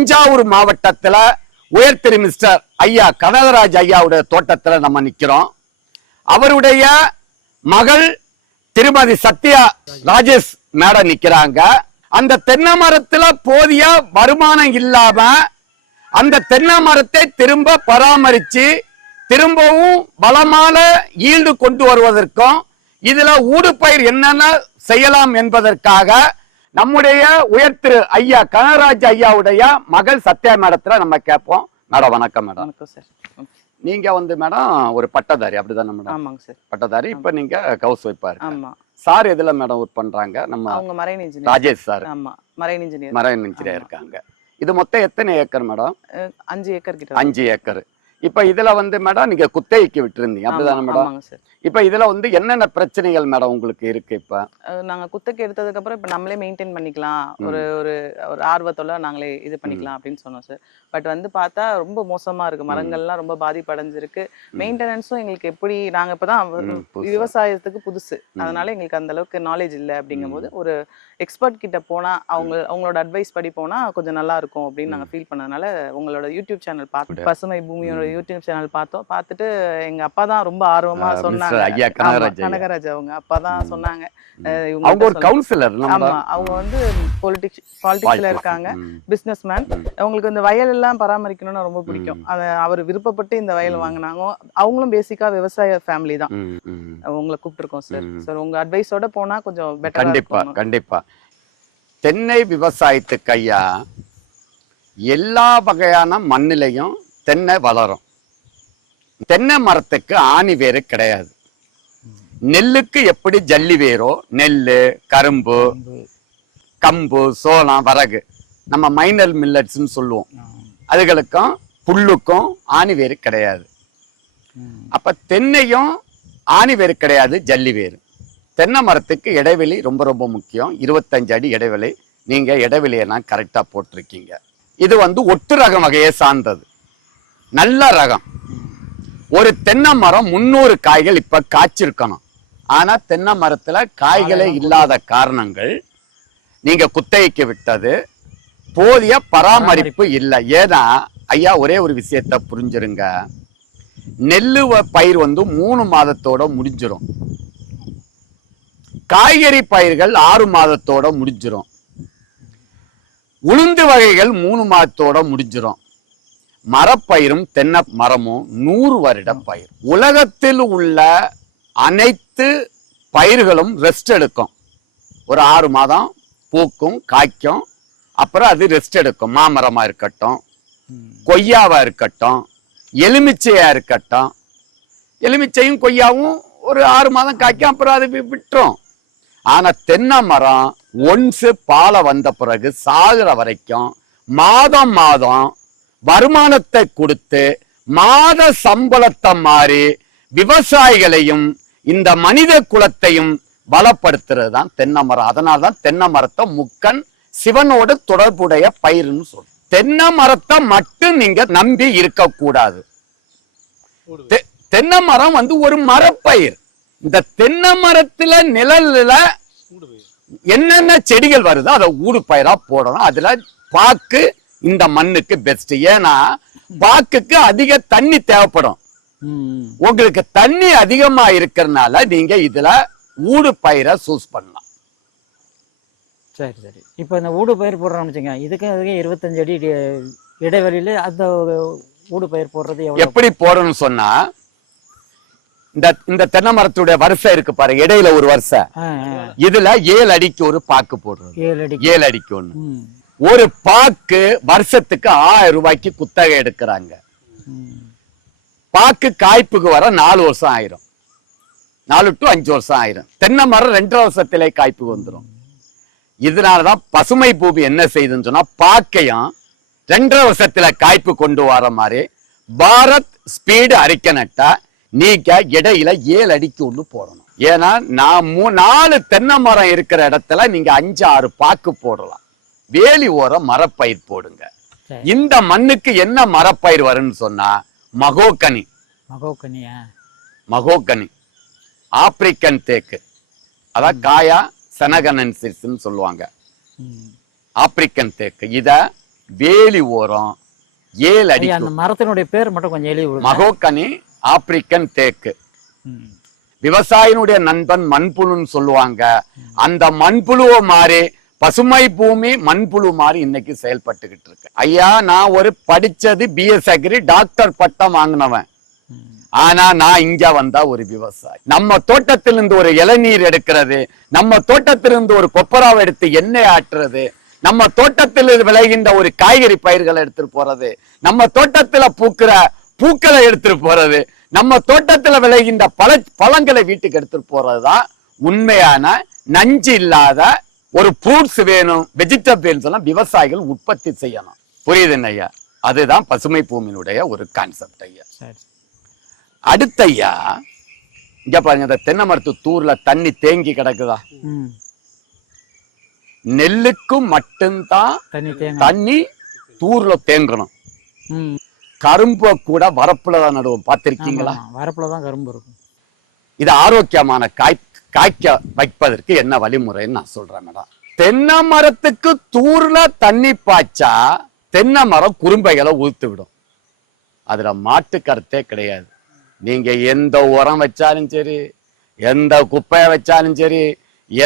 தஞ்சாவூர் மாவட்டத்துல உயர்திரு மிஸ்டர் ஐயா கனகராஜ் ஐயாவுடைய தோட்டத்துல நம்ம நிக்கிறோம் அவருடைய மகள் திருமதி சத்யா ராஜேஷ் மேடம் நிக்கிறாங்க அந்த தென்னை மரத்துல போதிய வருமானம் இல்லாம அந்த தென்னை மரத்தை திரும்ப பராமரிச்சு திரும்பவும் பலமான ஈல்டு கொண்டு வருவதற்கும் இதுல ஊடுபயிர் என்னென்ன செய்யலாம் என்பதற்காக நம்முடைய உயர்திரு ஐயா கனராஜ் ஐயாவுடைய மகள் சத்யா மேடத்துல நம்ம கேட்போம் மேடம் வணக்கம் மேடம் வணக்கம் சார் நீங்க வந்து மேடம் ஒரு பட்டதாரி அப்படிதானே மேடம் ஆமாங்க சார் பட்டதாரி இப்ப நீங்க கவுஸ் வைப்பாரு சார் எதுல மேடம் ஒர்க் பண்றாங்க நம்ம அவங்க மரைன் இன்ஜினியர் ராஜேஷ் சார் ஆமா மரைன் இன்ஜினியர் மரைன் இன்ஜினியர் இருக்காங்க இது மொத்தம் எத்தனை ஏக்கர் மேடம் அஞ்சு ஏக்கர் கிட்ட அஞ்சு ஏக்கர் இப்ப இதுல வந்து மேடம் நீங்க குத்தகைக்கு விட்டுருந்தீங்க அப்படிதான மேடம் இப்ப இதுல வந்து என்னென்ன பிரச்சனைகள் மேடம் உங்களுக்கு இருக்கு இப்ப நாங்க குத்தகை எடுத்ததுக்கு அப்புறம் இப்ப நம்மளே மெயின்டைன் பண்ணிக்கலாம் ஒரு ஒரு ஒரு ஆர்வத்தோட நாங்களே இது பண்ணிக்கலாம் அப்படின்னு சொன்னோம் சார் பட் வந்து பார்த்தா ரொம்ப மோசமா இருக்கு மரங்கள்லாம் ரொம்ப பாதிப்படைஞ்சிருக்கு மெயின்டெனன்ஸும் எங்களுக்கு எப்படி நாங்க இப்பதான் விவசாயத்துக்கு புதுசு அதனால எங்களுக்கு அந்த அளவுக்கு நாலேஜ் இல்லை அப்படிங்கும் போது ஒரு எக்ஸ்பர்ட் கிட்ட போனா அவங்க அவங்களோட அட்வைஸ் படி போனா கொஞ்சம் நல்லா இருக்கும் அப்படின்னு நாங்க ஃபீல் பண்ணதுனால உங்களோட யூடியூப் சேனல் பார்த்து பசுமை பூமியோட யூடியூப் சேனல் பார்த்தோம் பார்த்துட்டு எங்க அப்பா தான் ரொம்ப ஆர்வமா சொன்னாங்க கனகராஜ் அவங்க அப்பா தான் சொன்னாங்க அவங்க ஒரு கவுன்சிலர் ஆமா அவங்க வந்து பொலிட்டிக்ஸ் பாலிடிக்ஸ்ல இருக்காங்க பிசினஸ் மேன் அவங்களுக்கு இந்த வயல் எல்லாம் பராமரிக்கணும்னு ரொம்ப பிடிக்கும் அவர் விருப்பப்பட்டு இந்த வயல் வாங்கினாங்க அவங்களும் பேசிக்கா விவசாய ஃபேமிலி தான் உங்களை கூப்பிட்டுருக்கோம் சார் சார் உங்க அட்வைஸோட போனா கொஞ்சம் பெட்டர் கண்டிப்பா கண்டிப்பா தென்னை விவசாயத்து கையா எல்லா வகையான மண்ணிலையும் தென்னை வளரும் தென்னை மரத்துக்கு ஆணி வேறு கிடையாது நெல்லுக்கு எப்படி ஜல்லி வேரோ நெல் கரும்பு கம்பு சோளம் வரகு நம்ம மைனல் மில்லட்ஸ்ன்னு சொல்லுவோம் அதுகளுக்கும் புல்லுக்கும் ஆணி வேறு கிடையாது அப்ப தென்னையும் ஆணி வேறு கிடையாது ஜல்லி வேறு தென்னை மரத்துக்கு இடைவெளி ரொம்ப ரொம்ப முக்கியம் இருபத்தஞ்சு அடி இடைவெளி நீங்கள் இடைவெளியெல்லாம் கரெக்டாக போட்டிருக்கீங்க இது வந்து ஒட்டு ரகம் வகையை சார்ந்தது நல்ல ரகம் ஒரு தென்னை மரம் முந்நூறு காய்கள் இப்போ காய்ச்சிருக்கணும் ஆனால் தென்னை மரத்தில் காய்களே இல்லாத காரணங்கள் நீங்கள் குத்தகைக்கு விட்டது போதிய பராமரிப்பு இல்லை ஏன்னா ஐயா ஒரே ஒரு விஷயத்த புரிஞ்சிருங்க நெல் பயிர் வந்து மூணு மாதத்தோட முடிஞ்சிடும் காய்கறி பயிர்கள் ஆறு மாதத்தோட முடிஞ்சிடும் உளுந்து வகைகள் மூணு மாதத்தோட முடிஞ்சிடும் மரப்பயிரும் தென்னை மரமும் நூறு வருடம் பயிர் உலகத்தில் உள்ள அனைத்து பயிர்களும் ரெஸ்ட் எடுக்கும் ஒரு ஆறு மாதம் பூக்கும் காய்க்கும் அப்புறம் அது ரெஸ்ட் எடுக்கும் மாமரமாக இருக்கட்டும் கொய்யாவாக இருக்கட்டும் எலுமிச்சையாக இருக்கட்டும் எலுமிச்சையும் கொய்யாவும் ஒரு ஆறு மாதம் காய்க்கும் அப்புறம் அது விட்டுரும் ஆனா தென்னை மரம் ஒன்ஸு பாலை வந்த பிறகு சாகுற வரைக்கும் மாதம் மாதம் வருமானத்தை கொடுத்து மாத சம்பளத்தை மாறி விவசாயிகளையும் இந்த மனித குலத்தையும் பலப்படுத்துறது தான் தென்னை மரம் அதனால தான் தென்னை மரத்தை முக்கன் சிவனோடு தொடர்புடைய பயிர்னு சொல்றோம் தென்னை மரத்தை மட்டும் நீங்க நம்பி இருக்கக்கூடாது தென்னை மரம் வந்து ஒரு மரப்பயிர் இந்த தென்னை மரத்துல நிழல்ல என்னென்ன செடிகள் வருதோ அதை ஊடு பயிரா போடணும் அதுல பாக்கு இந்த மண்ணுக்கு பெஸ்ட் ஏன்னா பாக்குக்கு அதிக தண்ணி தேவைப்படும் உங்களுக்கு தண்ணி அதிகமா இருக்கிறதுனால நீங்க இதுல ஊடு பயிரை சூஸ் பண்ணலாம் சரி சரி இப்போ இந்த ஊடு பயிர் போடுறோம்னு இதுக்கு அதுக்கு இருபத்தஞ்சு அடி இடைவெளியில அந்த ஊடு பயிர் போடுறது எப்படி போடணும்னு சொன்னா இந்த இந்த தென்னை மரத்துடைய வரிசை இருக்கு பாரு இடையில ஒரு வரிசை இதுல ஏழு அடிக்கு ஒரு பாக்கு போடுறது ஏழு அடிக்கு ஒண்ணு ஒரு பாக்கு வருஷத்துக்கு ஆயிரம் ரூபாய்க்கு குத்தகை எடுக்கிறாங்க பாக்கு காய்ப்புக்கு வர நாலு வருஷம் ஆயிரும் நாலு டு அஞ்சு வருஷம் ஆயிரும் தென்னை மரம் ரெண்டரை வருஷத்திலே காய்ப்பு வந்துடும் இதனாலதான் பசுமை பூமி என்ன செய்யுதுன்னு சொன்னா பாக்கையும் ரெண்டரை வருஷத்துல காய்ப்பு கொண்டு வர மாதிரி பாரத் ஸ்பீடு அறிக்கை நட்டா நீக்க இடையில ஏழு அடிக்கு ஒன்று போடணும் ஏன்னா நான் மூ நாலு தென்னை மரம் இருக்கிற இடத்துல நீங்க அஞ்சு ஆறு பாக்கு போடலாம் வேலி ஓரம் மரப்பயிர் போடுங்க இந்த மண்ணுக்கு என்ன மரப்பயிர் வரும்னு சொன்னா மகோக்கனி மகோக்கனியா மகோக்கனி ஆப்பிரிக்கன் தேக்கு அதான் காயா செனகனன்சிஸ்ன்னு சொல்லுவாங்க ஆப்பிரிக்கன் தேக்கு இத வேலி ஓரம் ஏழு அடி அந்த மரத்தினுடைய பேர் மட்டும் கொஞ்சம் மகோக்கனி ஆப்பிரிக்கன் தேக்கு விவசாயினுடைய நண்பன் மண்புழுன்னு சொல்லுவாங்க அந்த மண்புழுவை மாறி பசுமை பூமி மண்புழு மாதிரி இன்னைக்கு செயல்பட்டுக்கிட்டு இருக்கு ஐயா நான் ஒரு படிச்சது பிஎஸ் அக்ரி டாக்டர் பட்டம் வாங்கினவன் ஆனா நான் இங்க வந்தா ஒரு விவசாயி நம்ம தோட்டத்திலிருந்து ஒரு இளநீர் எடுக்கிறது நம்ம தோட்டத்திலிருந்து ஒரு கொப்பராவை எடுத்து எண்ணெய் ஆட்டுறது நம்ம தோட்டத்தில் விளைகின்ற ஒரு காய்கறி பயிர்களை எடுத்துட்டு போறது நம்ம தோட்டத்துல பூக்கிற பூக்களை எடுத்துட்டு போறது நம்ம தோட்டத்துல விளைகின்ற பல பழங்களை வீட்டுக்கு எடுத்துட்டு போறதுதான் உண்மையான நஞ்சு இல்லாத ஒரு ஃப்ரூட்ஸ் வேணும் வெஜிடபிள்ஸ் எல்லாம் விவசாயிகள் உற்பத்தி செய்யணும் புரியுது ஐயா அதுதான் பசுமை பூமியினுடைய ஒரு கான்செப்ட் ஐயா அடுத்த ஐயா இங்க பாருங்க இந்த தென்னை மரத்து தூர்ல தண்ணி தேங்கி கிடக்குதா நெல்லுக்கும் மட்டும்தான் தண்ணி தூர்ல தேங்கணும் கரும்பை கூட வரப்புல தான் நடுவோம் பார்த்திருக்கீங்களா வரப்புல தான் கரும்பு இருக்கும் இது ஆரோக்கியமான காய் காய்க்க வைப்பதற்கு என்ன வழிமுறைன்னு நான் சொல்றேன் மேடம் தென்னை மரத்துக்கு தூர்ல தண்ணி பாய்ச்சா தென்னை மரம் குறும்பைகளை உளுத்து விடும் அதுல மாட்டு கருத்தே கிடையாது நீங்க எந்த உரம் வச்சாலும் சரி எந்த குப்பையை வச்சாலும் சரி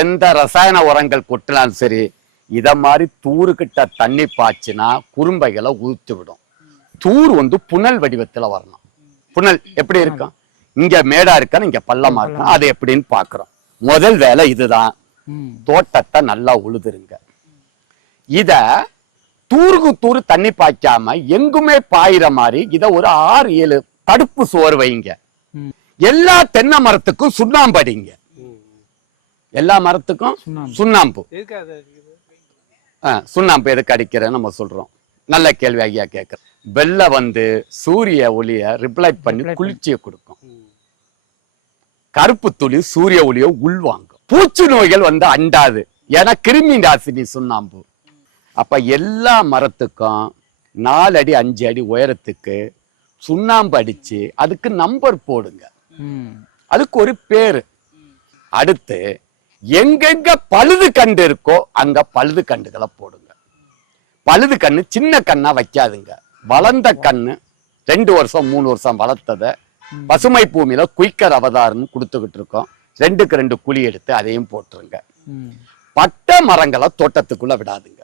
எந்த ரசாயன உரங்கள் கொட்டினாலும் சரி இதை மாதிரி தூருக்கிட்ட தண்ணி பாய்ச்சினா குறும்பைகளை உளுத்து விடும் தூர் வந்து புனல் வடிவத்துல வரணும் புனல் எப்படி இருக்கும் இங்க மேடா இருக்க இங்க பள்ளமா இருக்கான் அதை எப்படின்னு பாக்குறோம் முதல் வேலை இதுதான் தோட்டத்தை நல்லா உழுதுருங்க இத தூருக்கு தூர் தண்ணி பாய்க்காம எங்குமே பாயிற மாதிரி இத ஒரு ஆறு ஏழு தடுப்பு சோறு வைங்க எல்லா தென்னை மரத்துக்கும் சுண்ணாம்பு அடிங்க எல்லா மரத்துக்கும் சுண்ணாம்பு சுண்ணாம்பு எதுக்கு அடிக்கிறேன்னு நம்ம சொல்றோம் நல்ல கேள்வி ஐயா கேட்குறேன் வெள்ளை வந்து சூரிய ஒளிய ரிப்ளை பண்ணி குளிர்ச்சியை கொடுக்கும் கருப்பு துளி சூரிய ஒளிய உள்வாங்கும் பூச்சி நோய்கள் வந்து அண்டாது ஏன்னா கிருமி ராசினி சுண்ணாம்பு அப்ப எல்லா மரத்துக்கும் நாலு அடி அஞ்சு அடி உயரத்துக்கு சுண்ணாம்பு அடிச்சு அதுக்கு நம்பர் போடுங்க அதுக்கு ஒரு பேரு அடுத்து எங்கெங்க பழுது கண்டு இருக்கோ அங்க பழுது கண்டுகளை போடுங்க பழுது கண்ணு சின்ன கண்ணா வைக்காதுங்க வளர்ந்த கண்ணு ரெண்டு வருஷம் மூணு வருஷம் வளர்த்ததை பசுமை பூமியில குயிக்கர் அவதார்னு கொடுத்துக்கிட்டு இருக்கோம் ரெண்டுக்கு ரெண்டு குழி எடுத்து அதையும் போட்டுருங்க பட்ட மரங்களை தோட்டத்துக்குள்ள விடாதுங்க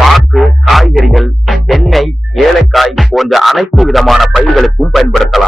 பாக்கு காய்கறிகள் எண்ணெய் ஏலக்காய் போன்ற அனைத்து விதமான பயிர்களுக்கும் பயன்படுத்தலாம்